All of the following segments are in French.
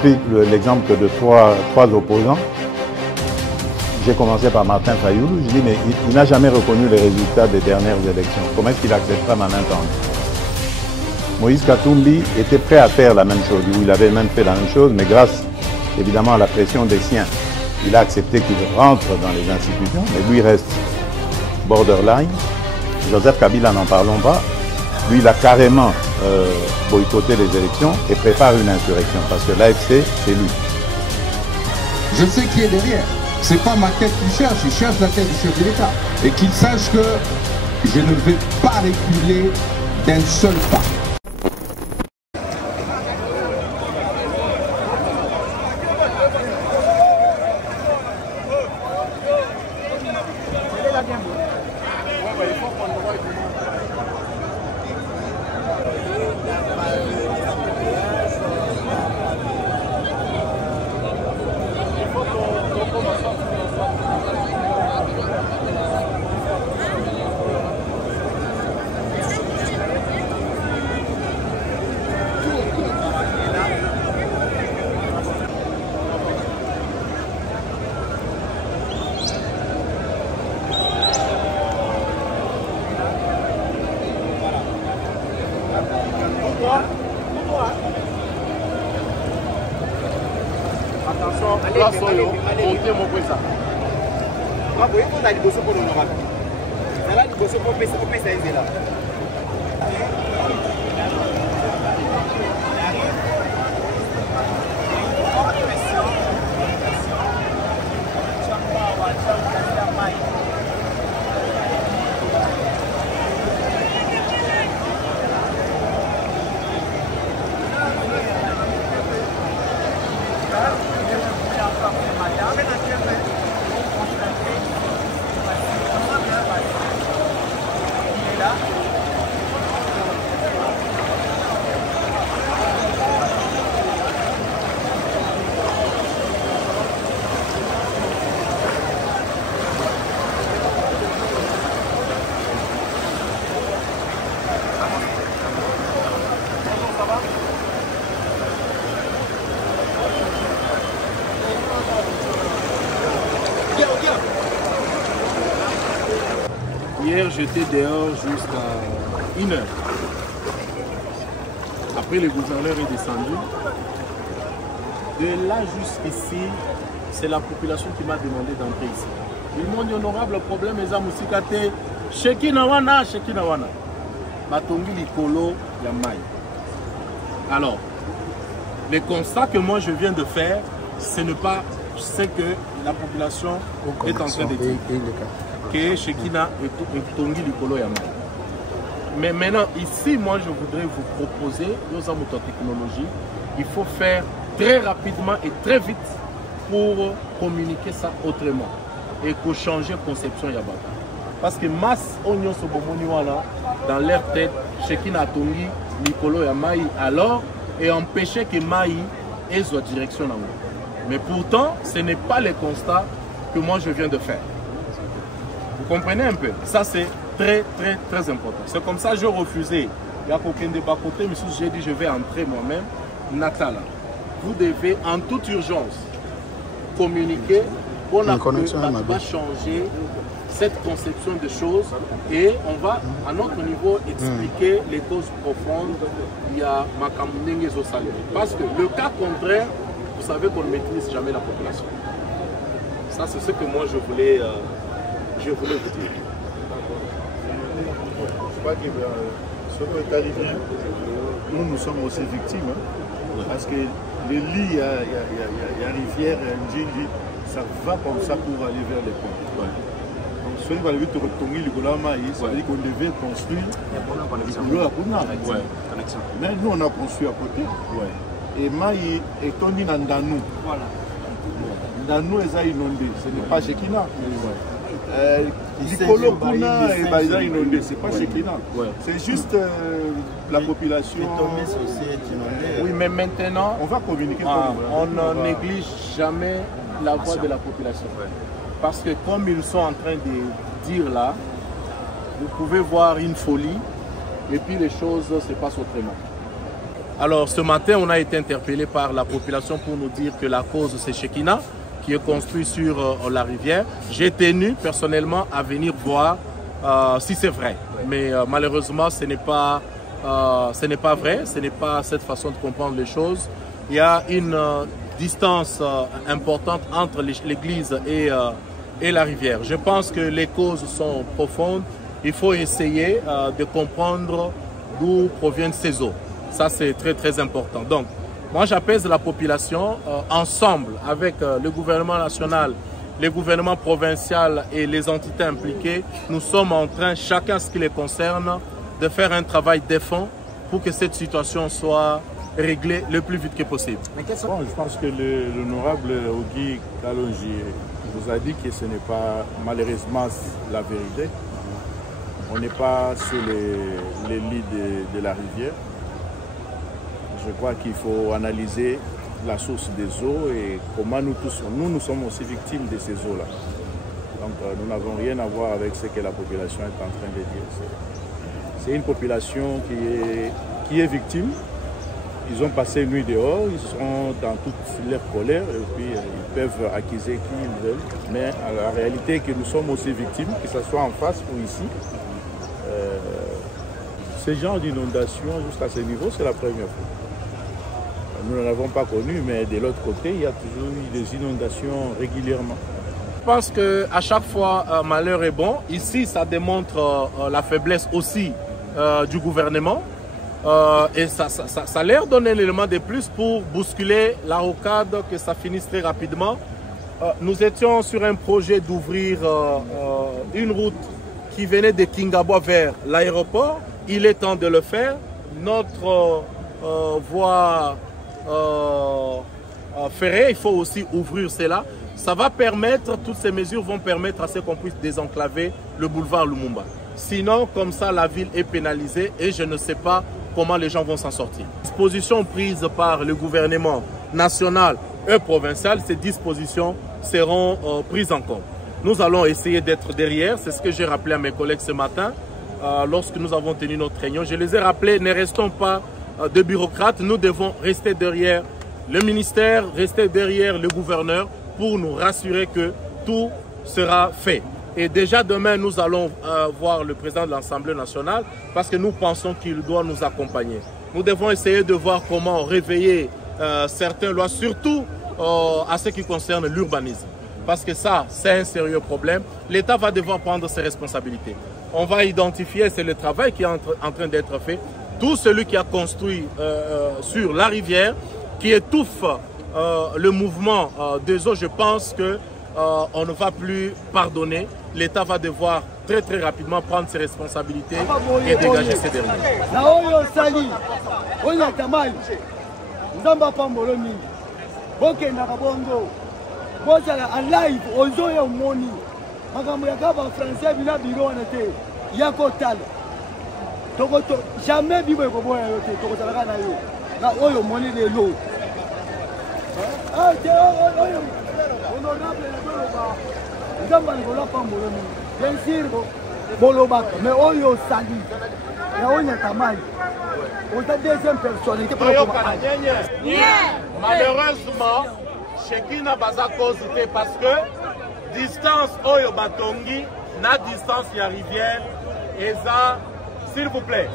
pris l'exemple de trois opposants. J'ai commencé par Martin Fayoulou. Je dis, mais il n'a jamais reconnu les résultats des dernières élections. Comment est-ce qu'il acceptera ma main tendue? Moïse Katumbi était prêt à faire la même chose. Il avait même fait la même chose, mais grâce évidemment à la pression des siens, il a accepté qu'il rentre dans les institutions, mais lui reste borderline. Joseph Kabila, n'en parlons pas. Lui, il a carrément boycotté les élections et prépare une insurrection, parce que l'AFC, c'est lui. Je sais qui est derrière. C'est pas ma tête qu'il cherche, il cherche la tête du chef de l'État. Et qu'il sache que je ne vais pas reculer d'un seul pas. Attention, allez, montez mon président. Vous voyez qu'on a des bosses pour l'honorable. Vous avez des bosses pour PCS là. Hier, j'étais dehors jusqu'à 1 heure. Après, le gouverneur est descendu. De là jusqu'ici, c'est la population qui m'a demandé d'entrer ici. Ils m'ont dit, honorable, le problème est à Moussikate. Shekinawana. Matongi Likolo Yamai. Alors, le constat que moi je viens de faire, ce n'est pas ce que la population est en train de dire. Que Shekina et Tongi Likolo Yamai. Mais maintenant, ici, moi je voudrais vous proposer, nous avons notre technologie, il faut faire très rapidement et très vite pour communiquer ça autrement et pour changer conception Yabaka. Parce que masse Onyo Sobomoniwana dans leur tête, Shekina Tongi Likolo Yamai alors et empêcher que Maï ait sa direction là haut. Mais pourtant, ce n'est pas le constat que moi je viens de faire. Vous comprenez un peu? Ça c'est très important. C'est comme ça que j'ai refusé. Il y a aucun débat côté, mais j'ai dit je vais entrer moi-même. Natala, vous devez en toute urgence communiquer pour va changer cette conception de choses et on va à notre niveau expliquer les causes profondes. Il y a Makamundenge Zosalé. Parce que le cas contraire, vous savez qu'on ne maîtrise jamais la population. Ça c'est ce que moi je voulais vous dire. Je crois que ce qui est arrivé, nous sommes aussi victimes. Hein, parce que les lits, il y a rivière, Njinji, ça va comme ça pour aller vers les ponts. Donc, ce qui va aller retourner le Golama, ça veut dire qu'on devait construire mais nous, on a construit à côté. Et Maï est tombé dans Danou. Danou est inondé. Ce n'est pas Shekina. Likolo Kuna et Baïda inondé, c'est pas Shekina. C'est juste la population. Oui, mais maintenant, on va communiquer. On ne néglige jamais la voix de la population. Parce que comme ils sont en train de dire là, vous pouvez voir une folie et puis les choses se passent autrement. Alors ce matin, on a été interpellé par la population pour nous dire que la cause c'est Shekina, qui est construit sur la rivière. J'ai tenu personnellement à venir voir si c'est vrai. Mais malheureusement, ce n'est pas vrai, ce n'est pas cette façon de comprendre les choses. Il y a une distance importante entre l'église et la rivière. Je pense que les causes sont profondes. Il faut essayer de comprendre d'où proviennent ces eaux. Ça, c'est très, très important. Donc, moi, j'apaise la population ensemble avec le gouvernement national, le gouvernement provincial et les entités impliquées. Nous sommes en train, chacun ce qui les concerne, de faire un travail de fond pour que cette situation soit réglée le plus vite que possible. Bon, je pense que l'honorable Ogi Kalonji vous a dit que ce n'est pas malheureusement la vérité. On n'est pas sur les lits de la rivière. Je crois qu'il faut analyser la source des eaux et comment nous tous, nous sommes aussi victimes de ces eaux-là. Donc nous n'avons rien à voir avec ce que la population est en train de dire. C'est une population qui est victime. Ils ont passé une nuit dehors, ils sont dans toute leur colère et puis ils peuvent accuser qui ils veulent. Mais la réalité est que nous sommes aussi victimes, que ce soit en face ou ici. Ce genre d'inondation jusqu'à ce niveau, c'est la première fois. Nous ne l'avons pas connu, mais de l'autre côté, il y a toujours eu des inondations régulièrement. Je pense qu'à chaque fois, malheur est bon. Ici, ça démontre la faiblesse aussi du gouvernement. Et ça leur donne un élément de plus pour bousculer la rocade, que ça finisse très rapidement. Nous étions sur un projet d'ouvrir une route qui venait de Kingabwa vers l'aéroport. Il est temps de le faire. Notre voie ferrée, il faut aussi ouvrir cela. Ça va permettre, toutes ces mesures vont permettre à ce qu'on puisse désenclaver le boulevard Lumumba. Sinon, comme ça, la ville est pénalisée et je ne sais pas comment les gens vont s'en sortir. Dispositions prises par le gouvernement national et provincial, ces dispositions seront prises en compte. Nous allons essayer d'être derrière, c'est ce que j'ai rappelé à mes collègues ce matin lorsque nous avons tenu notre réunion. Je les ai rappelés, ne restons pas de bureaucrates, nous devons rester derrière le ministère, rester derrière le gouverneur pour nous rassurer que tout sera fait. Et déjà demain, nous allons voir le président de l'Assemblée nationale parce que nous pensons qu'il doit nous accompagner. Nous devons essayer de voir comment réveiller certaines lois, surtout à ce qui concerne l'urbanisme. Parce que ça, c'est un sérieux problème. L'État va devoir prendre ses responsabilités. On va identifier, c'est le travail qui est en train d'être fait, tout celui qui a construit sur la rivière, qui étouffe le mouvement des eaux. Je pense qu'on ne va plus pardonner. L'État va devoir très très rapidement prendre ses responsabilités et dégager ses derniers. Jamais bibo ko boya yote to ko sala na yo na oyo moni de lo honorable na boloba ngamba ngola pa mbolomi bien sûr boloba mais oyo sali na onya tamai on ta deuxième personnalité pour malheureusement Shekina baza cause parce que distance oyo batongi na distance ya rivière eza. S'il vous plaît,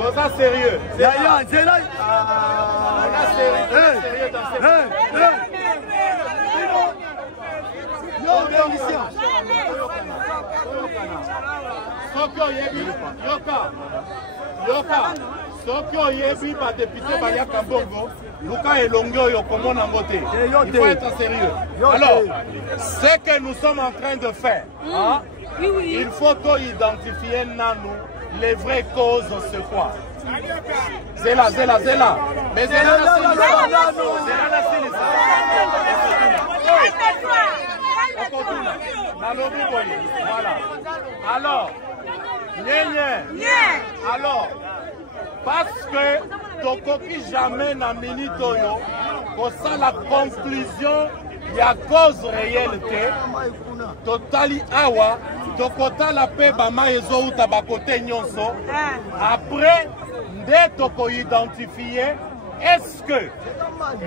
dans ça sérieux. C'est là. C'est là. On a sérieux dans cette Sokyo yebi ba député Baya Kambongo, Luka Elongo Yokomon Nangote. Il faut être sérieux. Alors, ce que nous sommes en train de faire, hein, il faut identifier Nanou. Les vraies causes, c'est quoi? C'est là. Mais c'est là, voilà. Alors, alors, parce que Tokoki jamais n'a minute oyo, pour ça la conclusion, il y a cause réelle totali awa. Tokota la paix bama ezo uta bakote nyonso. Après, nde toko identifier est-ce que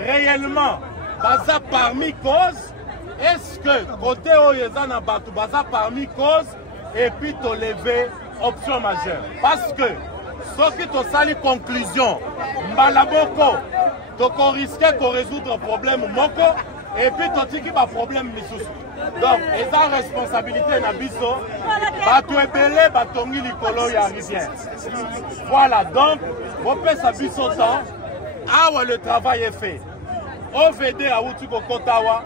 réellement, baza parmi cause, est-ce que côté Oyezana Batou, baza parmi cause, et puis tu lever option majeure? Parce que, ce qui te sali conclusion, Mbalaboko, tu risques de résoudre le problème Moko, et puis tu as un problème Missous. Donc, et la responsabilité na biso, bato ebele batongi likolo ya rivière. Voilà, donc, on peut s'habiller son temps, awa le travail est fait. OVD a outi kokotawa,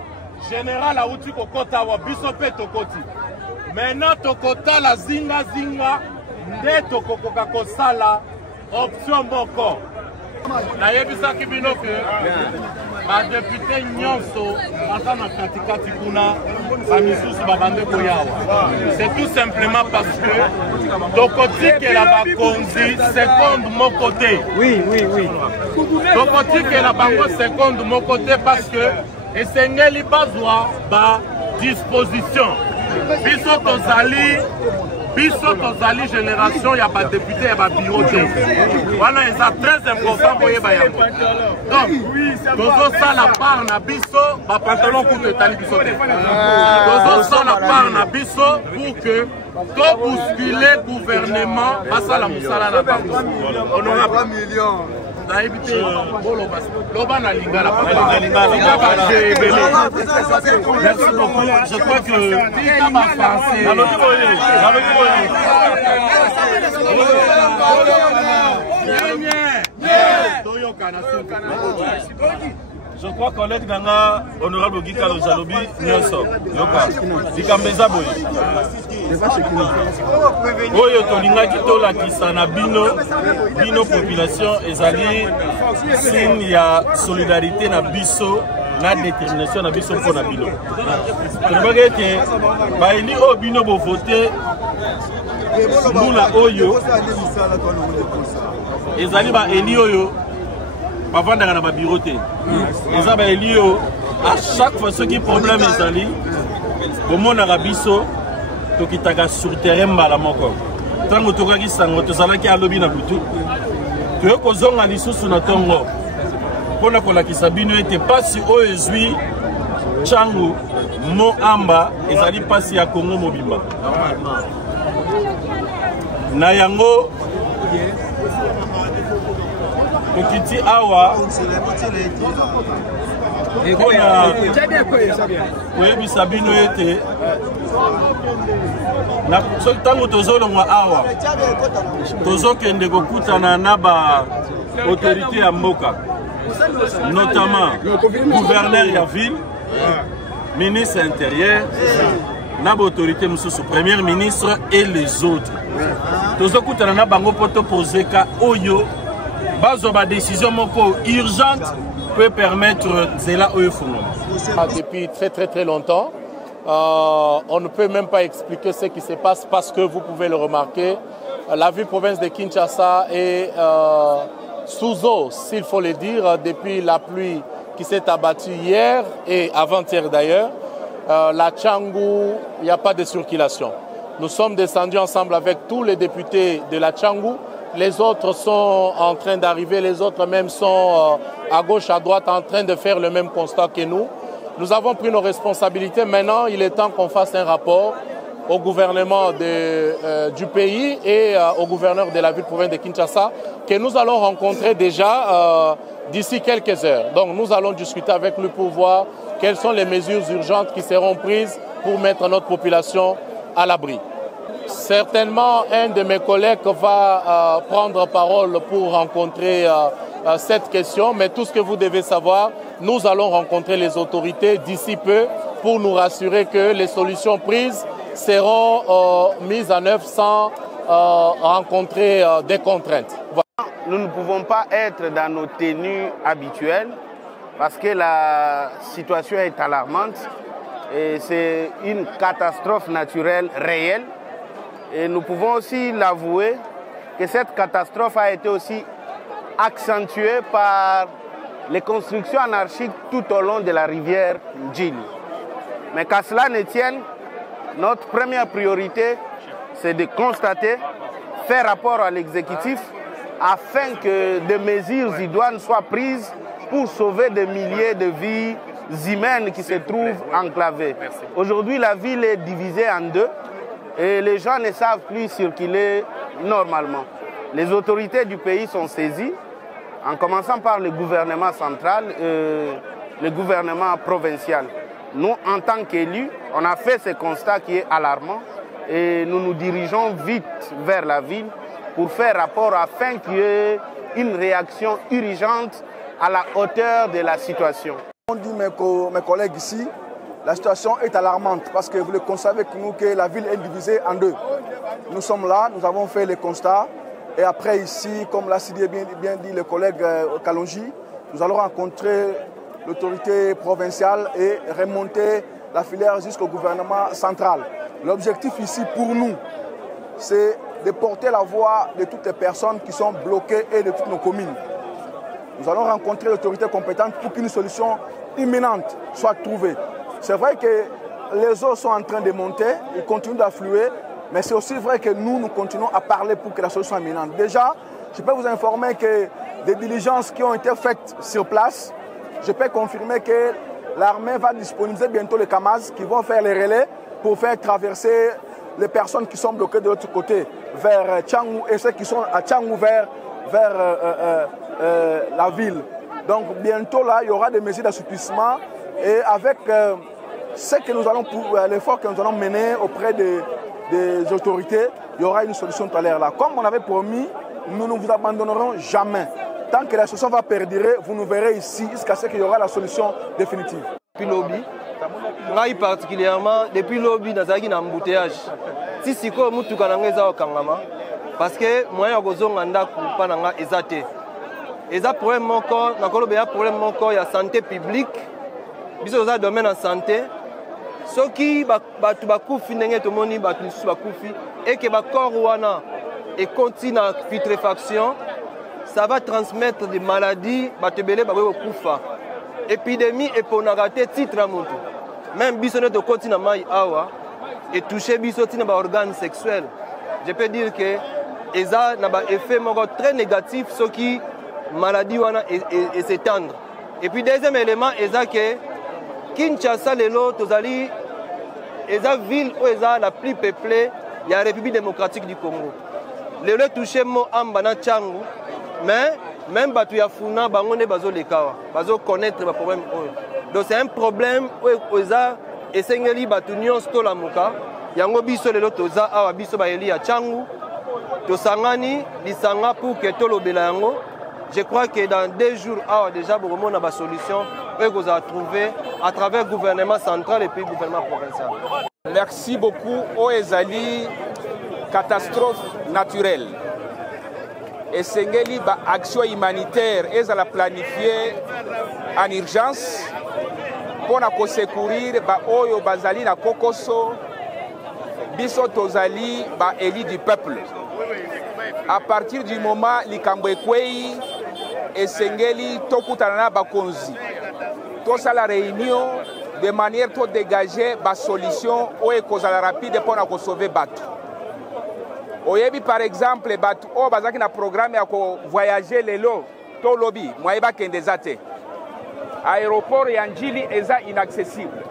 général a outi kokotawa, biso pe tokoti. Maintenant, tokota la zinga zinga, nde tokokoka kosala, option moko. Na yebisa kibino ke, ba député nyonso, ata na katikati kuna, ba misusu babande koyawa. C'est tout simplement parce que tokoti ke la bakonzi seconde mon côté. Oui, oui, oui. Tokoti ke la bango seconde mon côté parce que esengeli bazwa ba disposition. Biso tozali génération ya ba député ya ba bureau te. Wana eza très important pour yeba yango. Donc, tozo sala part na biso ba pantalon pour etali biso te. Tozo sala part na biso pour que to bousculer gouvernement basala musala na bango. Honorable 3 millions. Merci beaucoup. Je crois que je crois collègue Nanga, honorable Guika Lojalobi, Nyonso, Yoka, Dikambeza Boy. Oyo tolinga kitola kisana bino population ezali signe ya solidarité na biso na détermination na biso pour na bino. Tobage ke baili o bino bo voter mbula oyo ezali ba eli oyo bavandaka na ba bureau te. Eza ba eli oyo à chaque fois ce qui problème ezali bomonaka biso tokitaka sur terrain mbala moko. Tango tokaki sango tozalaki alobi na butu. Toyo kozonga lisusu na tongo. Pona kolakisa bino ete pasi oyo ezwi Changu mo amba ezali pasi ya Congo mobimba. Na yango tokiti awa koyebisa bino ete soki ntango tozolongwa awa tozokende kokutana na ba autorité ya mboka, notamment gouverneur ya ville, ministre intérieur, na ba autorité mosusu, premier ministre et les autres. Tozokutana na bango poto poseka oyo bazo ba décision moko urgente peut permettre Zela Oefungo. Depuis très longtemps, on ne peut même pas expliquer ce qui se passe parce que vous pouvez le remarquer, la ville province de Kinshasa est sous eau, s'il faut le dire, depuis la pluie qui s'est abattue hier et avant-hier d'ailleurs. La Tchangou, il n'y a pas de circulation. Nous sommes descendus ensemble avec tous les députés de la Tchangou. Les autres sont en train d'arriver, les autres même sont à gauche, à droite, en train de faire le même constat que nous. Nous avons pris nos responsabilités. Maintenant, il est temps qu'on fasse un rapport au gouvernement du pays et au gouverneur de la ville-province de Kinshasa, que nous allons rencontrer déjà d'ici quelques heures. Donc nous allons discuter avec lui pour voir quelles sont les mesures urgentes qui seront prises pour mettre notre population à l'abri. Certainement, un de mes collègues va prendre parole pour rencontrer cette question, mais tout ce que vous devez savoir, nous allons rencontrer les autorités d'ici peu pour nous rassurer que les solutions prises seront mises en œuvre sans rencontrer des contraintes. Voilà. Nous ne pouvons pas être dans nos tenues habituelles parce que la situation est alarmante et c'est une catastrophe naturelle réelle. Et nous pouvons aussi l'avouer que cette catastrophe a été aussi accentuée par les constructions anarchiques tout au long de la rivière Ndjili. Mais qu'à cela ne tienne, notre première priorité, c'est de constater, faire rapport à l'exécutif afin que des mesures idoines soient prises pour sauver des milliers de vies humaines qui se trouvent enclavées. Aujourd'hui, la ville est divisée en deux et les gens ne savent plus circuler normalement. Les autorités du pays sont saisies, en commençant par le gouvernement central et le gouvernement provincial. Nous, en tant qu'élus, on a fait ce constat qui est alarmant et nous nous dirigeons vite vers la ville pour faire rapport afin qu'il y ait une réaction urgente à la hauteur de la situation. On dit mes collègues ici, la situation est alarmante parce que vous le constatez que nous, que la ville est divisée en deux. Nous sommes là, nous avons fait les constats et après ici, comme l'a bien dit le collègue Kalonji, nous allons rencontrer l'autorité provinciale et remonter la filière jusqu'au gouvernement central. L'objectif ici pour nous, c'est de porter la voix de toutes les personnes qui sont bloquées et de toutes nos communes. Nous allons rencontrer l'autorité compétente pour qu'une solution imminente soit trouvée. C'est vrai que les eaux sont en train de monter, ils continuent d'affluer, mais c'est aussi vrai que nous continuons à parler pour que la solution soit imminente. Déjà, je peux vous informer que des diligences qui ont été faites sur place, je peux confirmer que l'armée va disponibiliser bientôt les Kamaz qui vont faire les relais pour faire traverser les personnes qui sont bloquées de l'autre côté vers Tchangou et ceux qui sont à Tchangou vers la ville. Donc bientôt là, il y aura des mesures d'assouplissement et avec l'effort que nous allons mener auprès des autorités, il y aura une solution tout à l'heure là. Comme on avait promis, nous ne vous abandonnerons jamais. Tant que la solution va perdurer, vous nous verrez ici jusqu'à ce qu'il y aura la solution définitive. Depuis lobby, particulièrement depuis lobby, nous avons un embouteillage. Si c'est comme nous avons parce que moi, je suis et ça problème il y a santé publique, il y a domaine en santé. Ce qui et que le corps et continue à putréfaction, ça va transmettre des maladies, épidémie et pour rater titre à mon tour. Même bisonne de continent et toucher bisotine par organes sexuels. Je peux dire que ça a un effet très négatif sur qui maladie et s'étendre. Et puis deuxième élément, c'est que Kinshasa les autres la ville où est la plus peuplée, il y a la République démocratique du Congo. Les gens touchent mo ambana Tchangou, mais même batu ya funa bangone bazo lekawa, bazo connaître le problème. Donc c'est un problème où eza esengeli batu nyonso to la muka, yango biso lelo toza awa biso ba eli ya Tchangou, to sangani lisanga pour que to lobela yango. Je crois que dans 2 jours awa déjà beaucoup on a ba solution que vous a trouvé à travers le gouvernement central et puis le gouvernement provincial. Merci beaucoup aux Ezali catastrophe naturelle. Et Sengeli ba action humanitaire et la planifier en urgence pour secourir ba oyo bazali na kokoso biso tozali ba éli du peuple. À partir du moment likambo ekwei et Sengeli tokutana ba konzi. Tout ça la réunion de manière de dégager la solution ou est rapide pour sauver Batu. Oyebi par exemple, Batu o bazaki na programme ya voyager lelo to lobby, moyeba kendezate. Aéroport Yanjili est inaccessible.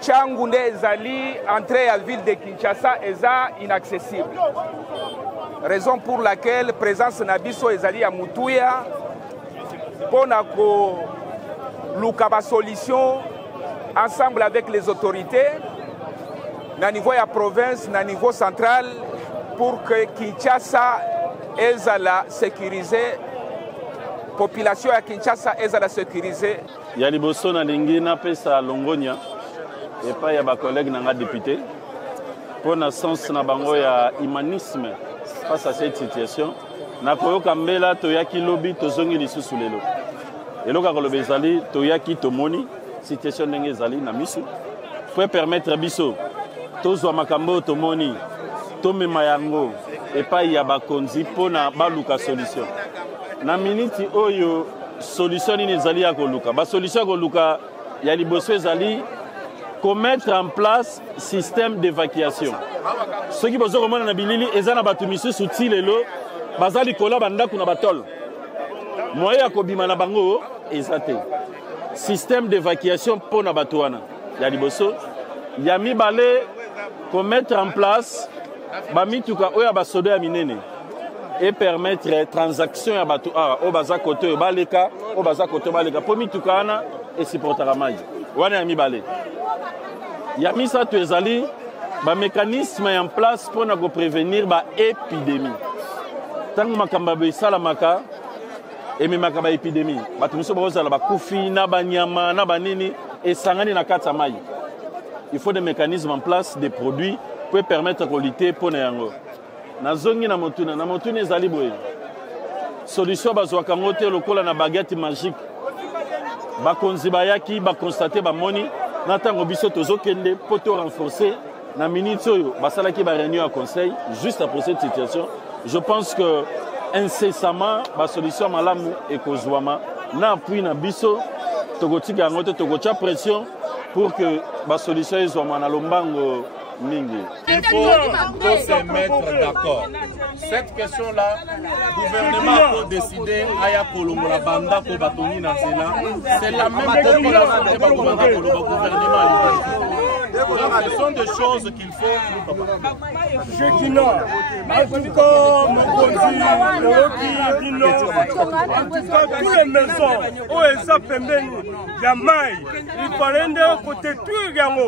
Tchangou ezali entrée à la ville de Kinshasa est inaccessible. Raison pour laquelle présence nabiso ezali ya Mutuya pour Lukaba solution ensemble avec les autorités, na niveau de la province, na niveau central, pour que Kinshasa ait la sécurisée, la population de Kinshasa ait la sécurisée. Il y a des personnes qui ont fait ça à Longonia, et pas il y a des collègues qui ont député. Pour le sens de humanisme face à cette situation, na koyo kambela toyaki lobby tozongi lisusu lelo. Et là, quand bezali toyaki tomoni situation ndenge ezali na misu pour permettre biso tozwa makambo tomoni tomema yango et pas ya bakonzi pona baluka solution na minute oyo solution ni ezali ya koluka ba solution koluka ya liboso ezali mettre en place système d'évacuation. Ce qui besoin komona na bilili ezana batu misusu ti lelo baza likolo bandako na batol moyen ya kobima na bango eza te système d'évacuation pour na bato wana ya liboso ya mibale mettre en place bamituka oyo ya basoda ya minene et permettre transaction ya bato o baza kote oyo baleka o baza kote baleka po mituka wana esupportaka mai wana ya mibale ya misato ezali bamécanisme en place mpona koprévenir baépidémie ntango makambo esalamaka ememaka baépidémie bato miso bakozala bakufi na banyama na banini esangani na kati ya mai il faut des mécanismes en place des produits pour permettre de lutter pour yango nazongi na motuna ezali boye solution bazwaka ngo te lokola na baguette magique bakonzi bayaki baconstater bamoni na ntango biso tozokende po to renforcer na minute oyo basalaki ba réunion à conseil juste après cette situation je pense que incessamment ba solution malamu ekozwama na appui na biso tokotika yango te tokotia pression pour que la solution soit na lombango mingi. Il faut se mettre d'accord. Cette question-là, le gouvernement a décidé à Kolombo la banda ko batoni na zela. C'est la même population que le gouvernement. Ce sont des choses qu'il faut. Je dis non. En tout cas, toutes les maisons où elles sont pembeni, il y a maille. Il faut rendre côté tout yango.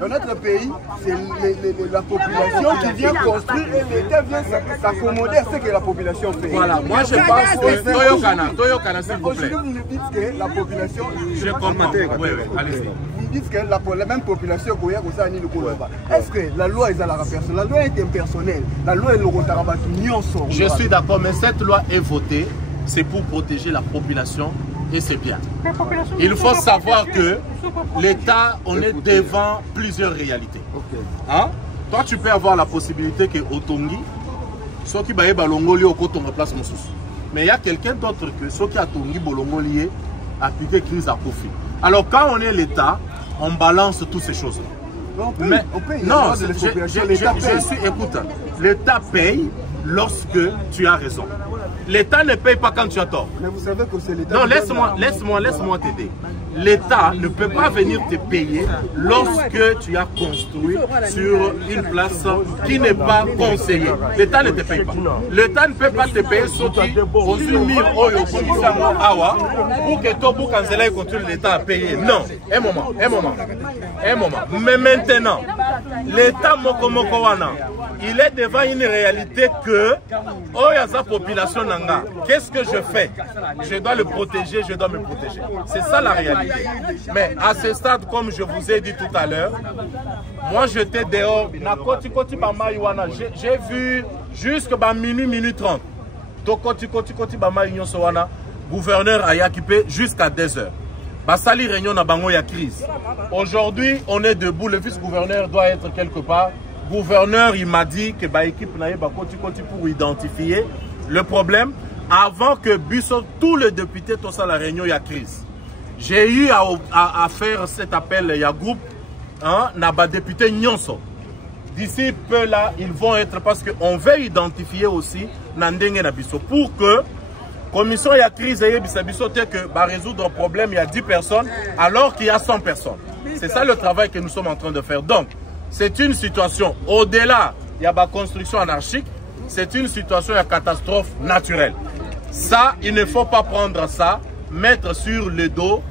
Dans notre pays, c'est la population qui vient construire et l'État vient s'accommoder à ce que la population fait. Voilà, moi je pense que Toyokana, s'il vous plaît. Vous nous dites que la population. Je comprends. Oui, allez-y. Vous dites que la même population est-ce que la loi est à la personne? La loi est impersonnelle. La loi est le rotarabat. Je suis d'accord, mais cette loi est votée, c'est pour protéger la population et c'est bien. Il faut savoir que l'État, on est devant plusieurs réalités. Hein? Toi, tu peux avoir la possibilité que Otongi, ceux qui baillent Balongoli au côté de place Moussous. Mais il y a quelqu'un d'autre que ceux qui a Tongi Bolongoli appliqué crise à Kofi. Alors quand on est l'État, on balance toutes ces choses-là. Mais non, écoute, l'État paye lorsque tu as raison. L'État ne paye pas quand tu as tort. Mais vous savez que c'est l'État. Non, laisse-moi t'aider. L'État ne peut pas venir te payer lorsque tu as construit sur une place qui n'est pas conseillée. L'État ne te paye pas. L'État ne peut pas te payer ce qui aux humiliés pour que toi, pour canceller, continue l'État à payer. Non, un moment. Mais maintenant, l'État Mokomokowana, il est devant une réalité que sa population nanga. Qu'est-ce que je fais? Je dois le protéger, je dois me protéger. C'est ça la réalité. Mais à ce stade, comme je vous ai dit tout à l'heure, moi j'étais dehors. J'ai vu jusqu'à minuit 30. Gouverneur a occupé jusqu'à 2 heures. Basali réunion na bango ya crise. Aujourd'hui, on est debout. Le vice-gouverneur doit être quelque part. Gouverneur, il m'a dit que l'équipe n'a pas pour identifier le problème avant que Bissot, tous les députés, tout ça, la réunion, il y a crise. J'ai eu à faire cet appel, il y a groupe, hein, n'a député Nyonso. D'ici peu là, ils vont être, parce qu'on veut identifier aussi Nandenge na Bissot pour que commission il y a crise et Bissot que va résoudre un problème, il y a 10 personnes alors qu'il y a 100 personnes. C'est ça le travail que nous sommes en train de faire. Donc, c'est une situation, au-delà, il y a la construction anarchique, c'est une situation, il y a catastrophe naturelle. Ça, il ne faut pas prendre ça, mettre sur le dos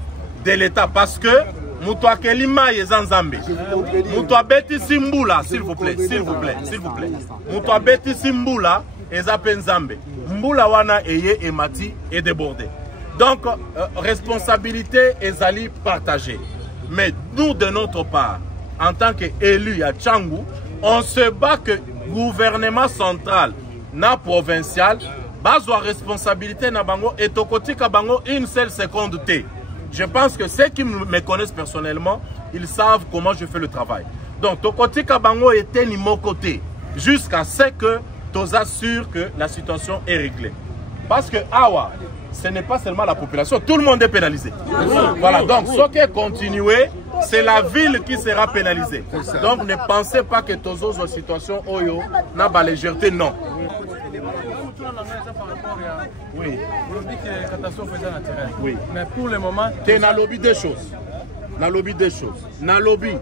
de l'État parce que Moutoua Kelima est Zanzambe. Moutoua Beti Simboula, s'il vous plaît. Moutoua Beti Simboula est Zapenzambe. Mboula Wana Eye et Mati est débordé. Donc, responsabilité est allée partagée. Mais nous, de notre part, en tant qu'élus à Tchangou, on se bat que le gouvernement central, na provincial, bazwa responsabilité na bango et tokoti ka bango une seule seconde T. Je pense que ceux qui me connaissent personnellement, ils savent comment je fais le travail. Donc tokoti ka bango était ni mon côté jusqu'à ce que tu assures que la situation est réglée. Parce que awa, ce n'est pas seulement la population, tout le monde est pénalisé. Voilà, donc ce qui est continué, c'est la ville qui sera pénalisée. Donc ne pensez pas que tous autres situations Oyo n'a pas légèreté, non. Oui. Oui. Mais pour le moment, tu as lobby des choses. Dans lobby des choses. Dans lobby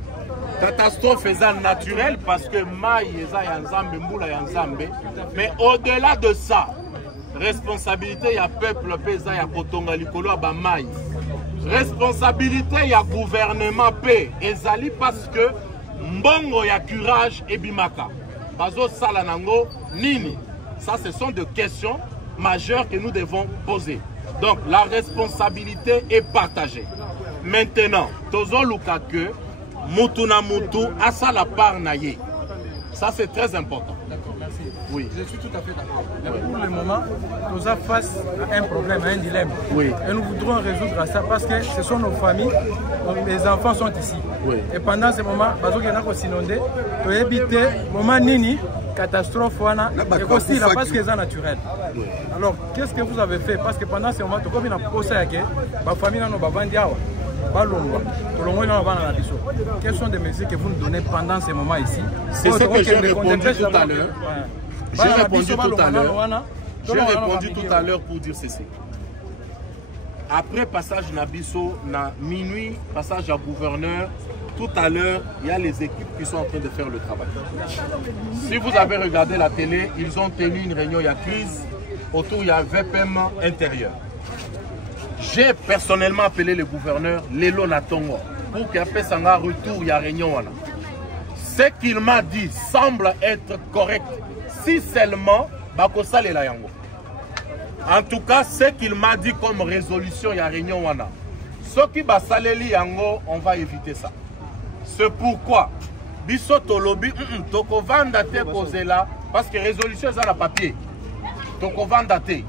catastrophe naturelle parce que maï mais au-delà de ça, responsabilité il y a peuple pesa ya kotonga likolo ba maï. Responsabilité il y a gouvernement paix ezali parce que mbongo ya curage et bimaka. Bazo sala nango nini. Ça ce sont des questions majeures que nous devons poser. Donc la responsabilité est partagée. Maintenant, tozo luka que mutu na mutu asa la part naye. Ça c'est très important. Merci. Oui. Je suis tout à fait d'accord. Mais pour le moment, nous sommes face à un problème, à un dilemme. Oui. Et nous voudrons résoudre ça parce que ce sont nos familles, les enfants sont ici. Oui. Et pendant ce moment, parce qu'il y en a qui inondés, pour éviter moment nini catastrophe parce que c'est naturel. Oui. Alors, qu'est-ce que vous avez fait? Parce que pendant ce moment, comme il y a posé ma famille n'a pas vendu. Quelles sont les mesures que vous nous donnez pendant ces moments ici? C'est ce que j'ai répondu tout à l'heure. J'ai répondu tout à l'heure pour dire ceci. Après passage Nabiso, na minuit, passage à gouverneur, tout à l'heure, il y a les équipes qui sont en train de faire le travail. Si vous avez regardé la télé, ils ont tenu une réunion, il y a crise, autour il y a VPM intérieur. J'ai personnellement appelé le gouverneur Lelo Natongo pour qu'il appelle un retour, il y a réunion. Ce qu'il m'a dit semble être correct. Si seulement, Bakosa le Layango. En tout cas, ce qu'il m'a dit comme résolution, il y a réunion. Ce qui va saler Yango, on va éviter ça. C'est pourquoi, Biso Tolobi, Toko Vandate Kozela, parce que résolution, c'est la papier. Toko Vandate.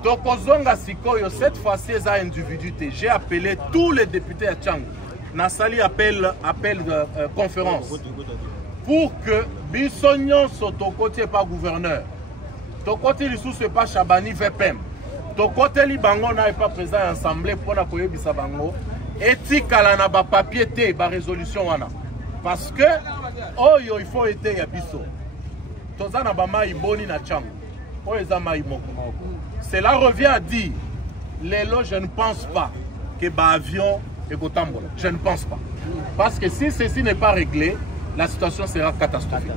Tokozonga Sikoyo, cette fois-ci, c'est individu. J'ai appelé tous les députés à Tchang. Nassali appel de conférence. Pour que Bissognon soit ton côté pas gouverneur. Ton côté, il n'est pas Chabani VPM. Ton côté, Libango n'est pas présent à l'Assemblée pour la Koye Bissabango. Et Tikala n'a pas papier, ba résolution. Parce que, oh, il faut être Yabiso. Tozana Bama Iboni na Tchang. Oh, Ezama Imoko. Cela revient à dire, Lélo, je ne pense pas que l'avion est au Tambola. Je ne pense pas. Parce que si ceci n'est pas réglé, la situation sera catastrophique.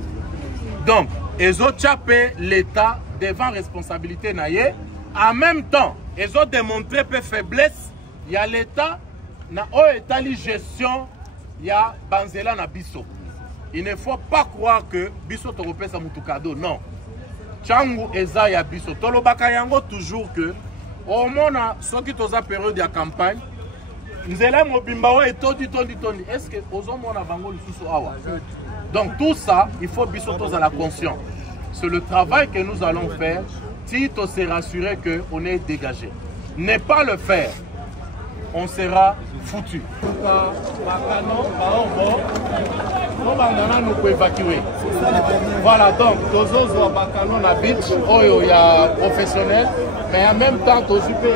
Donc, ils ont chapé l'État devant responsabilité naïe. En même temps, ils ont démontré peu faiblesse. Il y a l'État, na État de gestion, il y a Banzela na Bisso. Il ne faut pas croire que Bisso Toropé sa Moutoukado. Non. Tchangu eza ya biso tolobaka yango toujours que au mona soki toza période ya campagne nzela mobimba wa etondi tondi est-ce que ozomona bango lisusu awa. Donc tout ça il faut biso toza la conscience. C'est le travail que nous allons faire si on s'est rassuré que on est dégagé. Ne pas le faire, on sera foutu. On peut évacuer. Voilà, donc, Tozo Bakano n'habite, il y a professionnel, mais en même temps, Tozo peut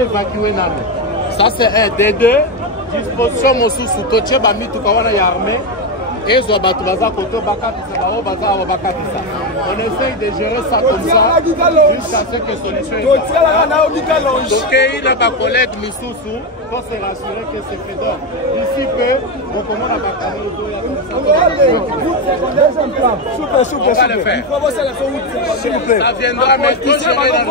évacuer. Ça, c'est un des deux. Disposition sous Toche Bami, tout le monde est armé. Et on essaye de gérer ça comme ça jusqu'à ce que solution est. Donc il y a des collègues Missoussou pour se rassurer que c'est fait d'or. D'ici peu, on commence à on va le faire. Ça viendra, mais tout gérer dans le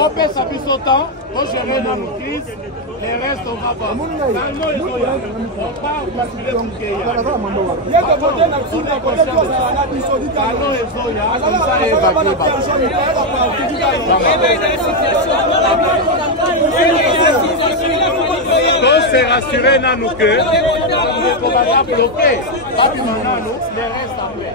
on peut s'appuyer sur temps, on gérer dans nos crises, les restes on va voir. On part basculer pour qu'il y ait. Donc c'est rassuré dans nous que on va bloquer, pas les restes après.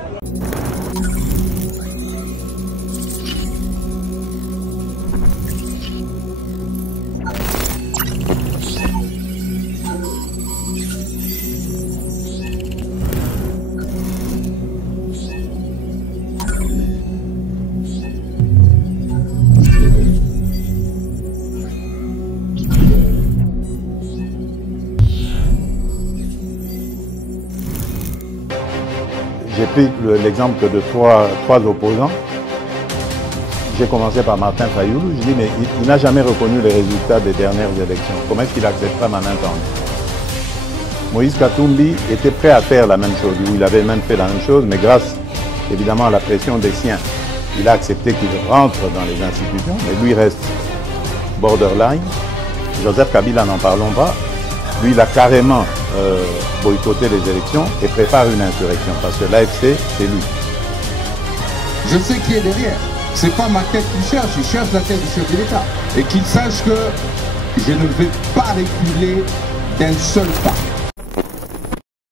pris l'exemple de trois opposants. J'ai commencé par Martin Fayoulou. Je dis, mais il n'a jamais reconnu les résultats des dernières élections. Comment est-ce qu'il acceptera ma main tendue? Moïse Katumbi était prêt à faire la même chose. Il avait même fait la même chose, mais grâce évidemment à la pression des siens, il a accepté qu'il rentre dans les institutions, mais lui reste borderline. Joseph Kabila, n'en parlons pas. Lui, il a carrément boycotté les élections et prépare une insurrection parce que l'AFC, c'est lui. Je sais qui est derrière. C'est pas ma tête qu'il cherche, il cherche la tête du chef de l'État. Et qu'il sache que je ne vais pas reculer d'un seul pas.